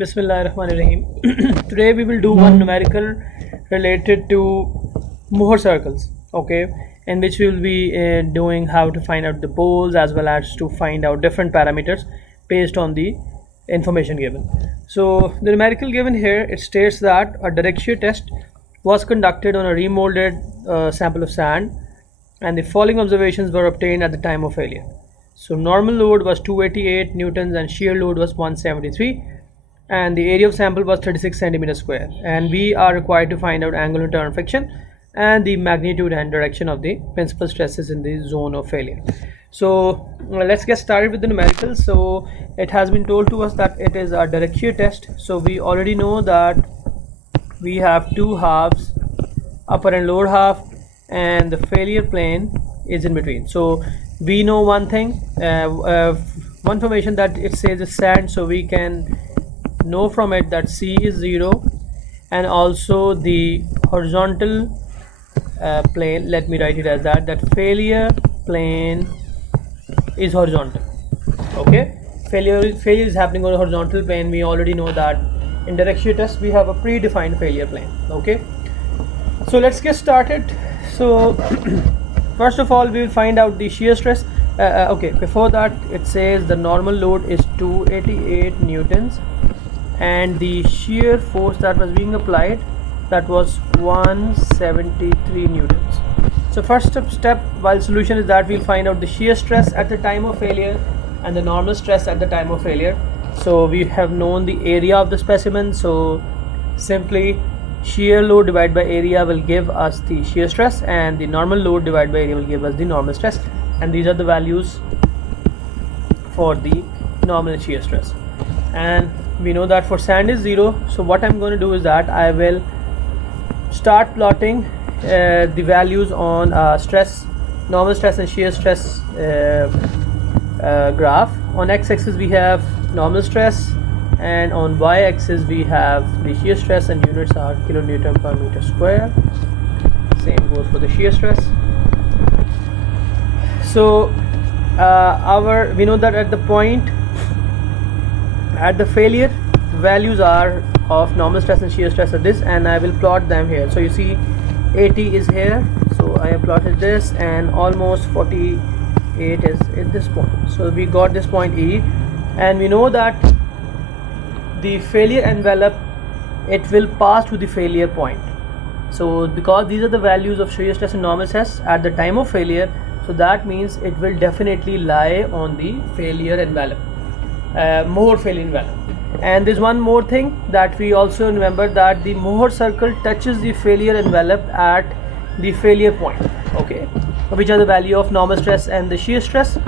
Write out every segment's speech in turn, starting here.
Bismillahirrahmanirrahim. Today we will do one numerical related to Mohr circles, okay, in which we will be doing how to find out the poles as well as to find out different parameters based on the information given. So the numerical given here, it states that a direct shear test was conducted on a remolded sample of sand, and the following observations were obtained at the time of failure. So normal load was 288 newtons and shear load was 173, and the area of sample was 36 centimeters square, and we are required to find out angle of return friction and the magnitude and direction of the principal stresses in the zone of failure. So let's get started with the numericals. So it has been told to us that it is a direct shear test. So we already know that we have two halves, upper and lower half, and the failure plane is in between. So we know one thing, one information, that it says it's sand, so we can know from it that C is 0, and also the horizontal plane, let me write it as that failure plane is horizontal. Okay, failure is happening on a horizontal plane. We already know that in direct shear test we have a predefined failure plane. Okay, so let's get started. So first of all we will find out the shear stress. Okay, before that it says the normal load is 288 newtons and the shear force that was being applied, that was 173 newtons. So first step while solution is that we'll find out the shear stress at the time of failure and the normal stress at the time of failure. So we have known the area of the specimen, so simply shear load divided by area will give us the shear stress, and the normal load divided by area will give us the normal stress, and these are the values for the normal shear stress. And we know that for sand is 0. So what I'm going to do is that I will start plotting the values on stress, normal stress and shear stress graph. On x-axis we have normal stress, and on y-axis we have the shear stress, and units are kilonewton per meter square. Same goes for the shear stress. So we know that at the point at the failure, the values are of normal stress and shear stress are this, and I will plot them here. So you see 80 is here, so I have plotted this, and almost 48 is at this point. So we got this point E, and we know that the failure envelope, it will pass to the failure point. So because these are the values of shear stress and normal stress at the time of failure, so that means it will definitely lie on the failure envelope, Mohr failure envelope. And there's one more thing that we also remember, that the Mohr circle touches the failure envelope at the failure point, okay, which are the value of normal stress and the shear stress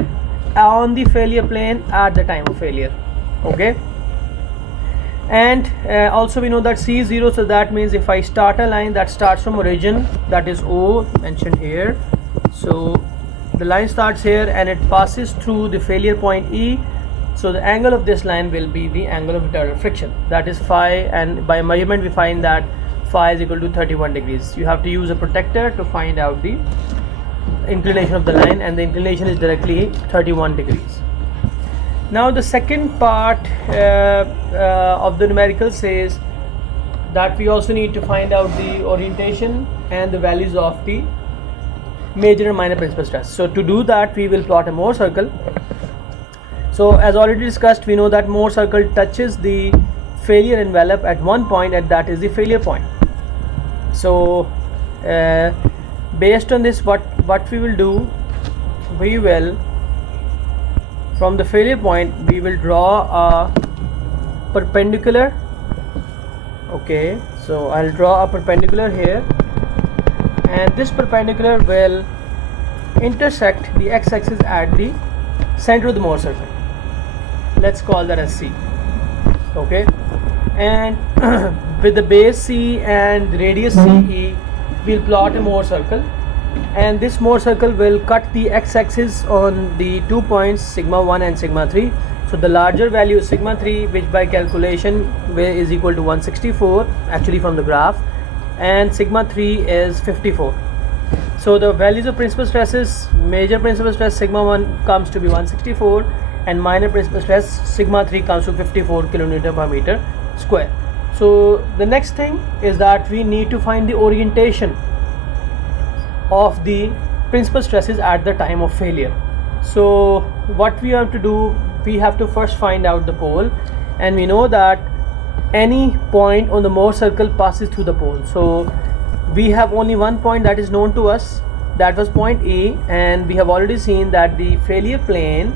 on the failure plane at the time of failure. Okay, and also we know that C is 0, so that means if I start a line that starts from origin, that is O mentioned here, so the line starts here and it passes through the failure point E. So the angle of this line will be the angle of return friction, that is phi, and by measurement we find that phi is equal to 31 degrees. You have to use a protractor to find out the inclination of the line, and the inclination is directly 31 degrees. Now the second part of the numerical says that we also need to find out the orientation and the values of the major and minor principal stress. So to do that we will plot a Mohr circle. So as already discussed, we know that Mohr circle touches the failure envelope at one point, and that is the failure point. So based on this, what we will do, we will, from the failure point, we will draw a perpendicular. Okay, so I'll draw a perpendicular here, and this perpendicular will intersect the x-axis at the center of the Mohr circle. Let's call that as C. Okay, and with the base C and the radius CE, we'll plot a Mohr circle, and this Mohr circle will cut the x-axis on the 2 points sigma 1 and sigma 3. So the larger value is sigma 3, which by calculation is equal to 164 actually from the graph, and sigma 3 is 54. So the values of principal stresses, major principal stress sigma 1 comes to be 164 and minor principal stress sigma 3 comes to 54 kilonewton per meter square. So the next thing is that we need to find the orientation of the principal stresses at the time of failure. So what we have to do, we have to first find out the pole, and we know that any point on the Mohr circle passes through the pole. So we have only one point that is known to us, that was point E, and we have already seen that the failure plane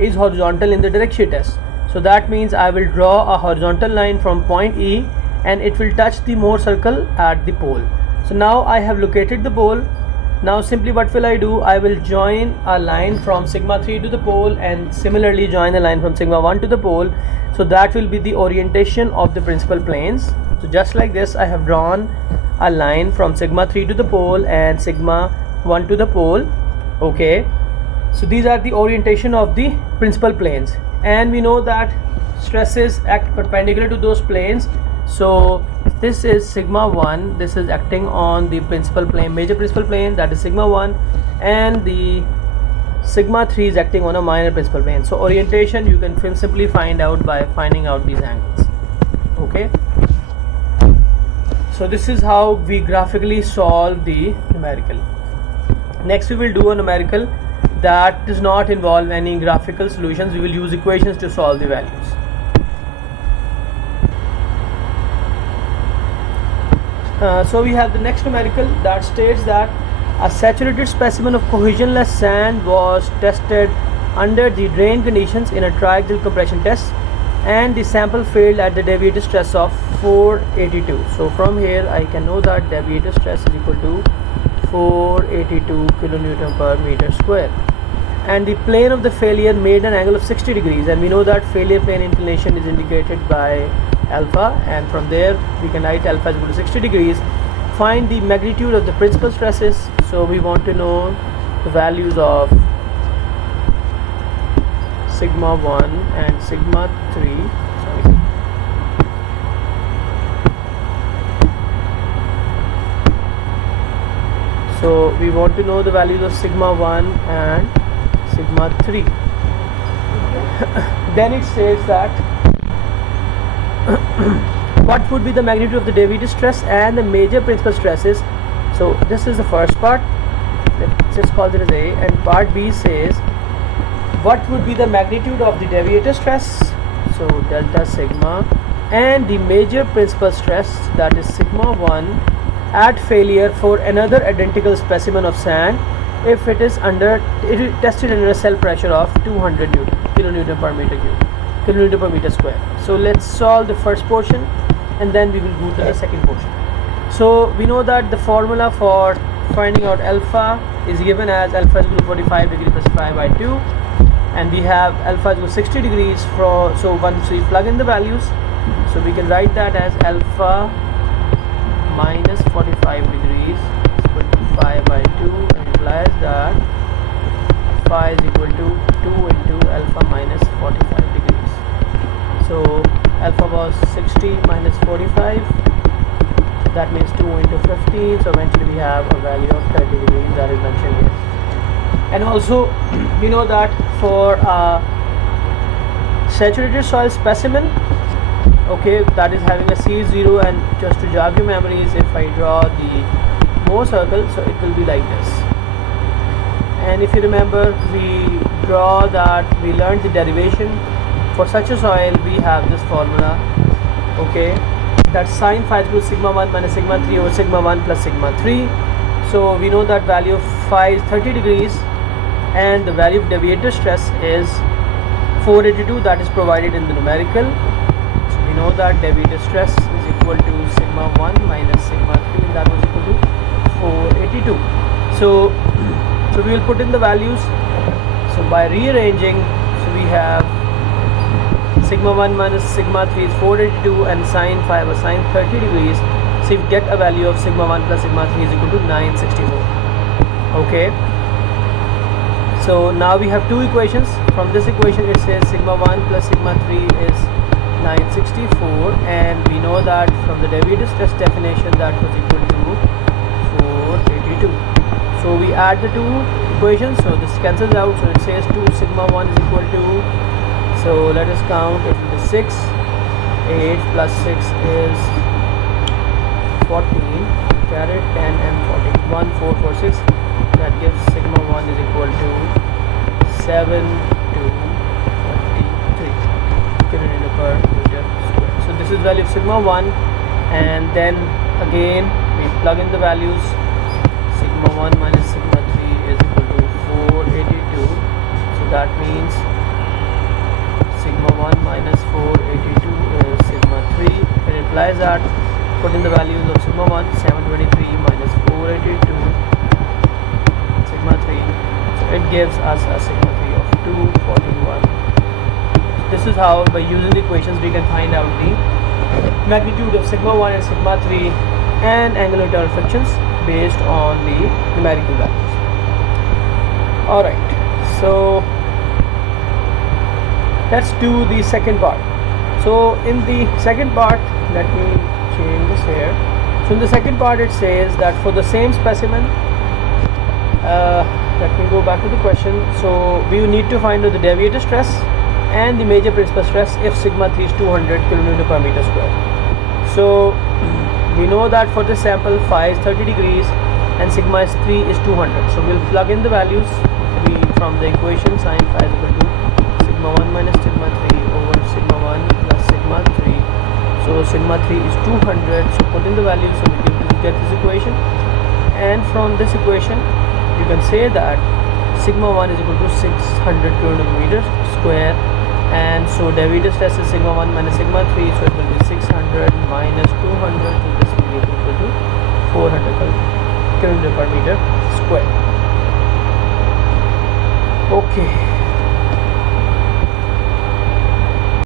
is horizontal in the direct shear test. So that means I will draw a horizontal line from point E and it will touch the Mohr circle at the pole. So now I have located the pole. Now simply what will I do, I will join a line from sigma 3 to the pole and similarly join a line from sigma 1 to the pole. So that will be the orientation of the principal planes. So just like this, I have drawn a line from sigma 3 to the pole and sigma 1 to the pole. Okay, so these are the orientation of the principal planes, and we know that stresses act perpendicular to those planes. So this is sigma 1, this is acting on the principal plane, major principal plane, that is sigma 1, and the sigma 3 is acting on a minor principal plane. So orientation you can simply find out by finding out these angles. Okay, so this is how we graphically solve the numerical. Next we will do a numerical that does not involve any graphical solutions. We will use equations to solve the values. So we have the next numerical that states that a saturated specimen of cohesionless sand was tested under the drain conditions in a triaxial compression test, and the sample failed at the deviated stress of 482. So from here I can know that deviated stress is equal to 482 kilonewton per meter square, and the plane of the failure made an angle of 60 degrees, and we know that failure plane inclination is indicated by alpha, and from there we can write alpha is equal to 60 degrees. Find the magnitude of the principal stresses. So we want to know the values of sigma 1 and sigma 3. So we want to know the values of sigma 1 and sigma 3. Then it says that what would be the magnitude of the deviated stress and the major principal stresses. So this is the first part, let's just call it as A, and part B says what would be the magnitude of the deviated stress, so delta sigma, and the major principal stress, that is sigma 1, at failure for another identical specimen of sand if it is tested under a cell pressure of 200 kilonewton per meter cube, kilonewton per meter square. So let's solve the first portion and then we will go to the second portion. So we know that the formula for finding out alpha is given as alpha is equal to 45 degrees plus 5 by 2, and we have alpha is equal to 60 degrees for, so once we plug in the values, so we can write that as alpha minus 45 degrees is equal to 5 by 2, and implies that phi is equal to 2 into alpha minus 45 degrees. So alpha was 60 minus 45, that means 2 into 15, so eventually we have a value of 30 degrees that is mentioned here. And also we know that for a saturated soil specimen, okay, that is having a C0, and just to jog your memories, if I draw the Mohr circle, so it will be like this. And if you remember, we draw that we learned the derivation for such a soil. We have this formula, okay, that sine phi is equal to sigma 1 minus sigma 3 over sigma 1 plus sigma 3. So we know that value of phi is 30 degrees and the value of deviated stress is 482, that is provided in the numerical. So we know that deviated stress is equal to sigma 1 minus sigma 3, and that was equal to 482. So we will put in the values. So by rearranging, so we have sigma 1 minus sigma 3 is 482 and sine phi was sine 30 degrees. So we get a value of sigma 1 plus sigma 3 is equal to 964. Okay. So now we have two equations. From this equation it says sigma 1 plus sigma 3 is 964, and we know that from the deviated stress definition that was equal to 482. So we add the two equations, so this cancels out, so it says 2 sigma 1 is equal to, so let us count, it will be 6 8 plus 6 is 14, carry 10 and 14, 1 4 4 6, that gives sigma 1 is equal to 7 to 23 kilonewton per meter square. So this is value of sigma 1, and then again we plug in the values. Sigma 1 minus sigma 3 is equal to 482, so that means sigma 1 minus 482 is sigma 3. It implies that put in the values of sigma 1, 723 minus 482 sigma 3, so it gives us a sigma 3 of 241. This is how, by using the equations, we can find out the magnitude of sigma 1 and sigma 3 and angular internal frictions based on the numerical values. Alright, so let's do the second part. So in the second part, let me change this here. So in the second part it says that for the same specimen, let me go back to the question. So we need to find out the deviator stress and the major principal stress if sigma 3 is 200 kilonewton per meter square. So we know that for this sample phi is 30 degrees and sigma is 3 is 200. So we'll plug in the values from the equation. Sin phi is equal to sigma 1 minus sigma 3 over sigma 1 plus sigma 3. So sigma 3 is 200, so put in the values, so we get this equation, and from this equation you can say that sigma 1 is equal to 600 kilonewton square, and so deviator stress is sigma 1 minus sigma 3, so it will be 600 minus 200, so this will be equal to 400 kilonewton per meter square. Okay.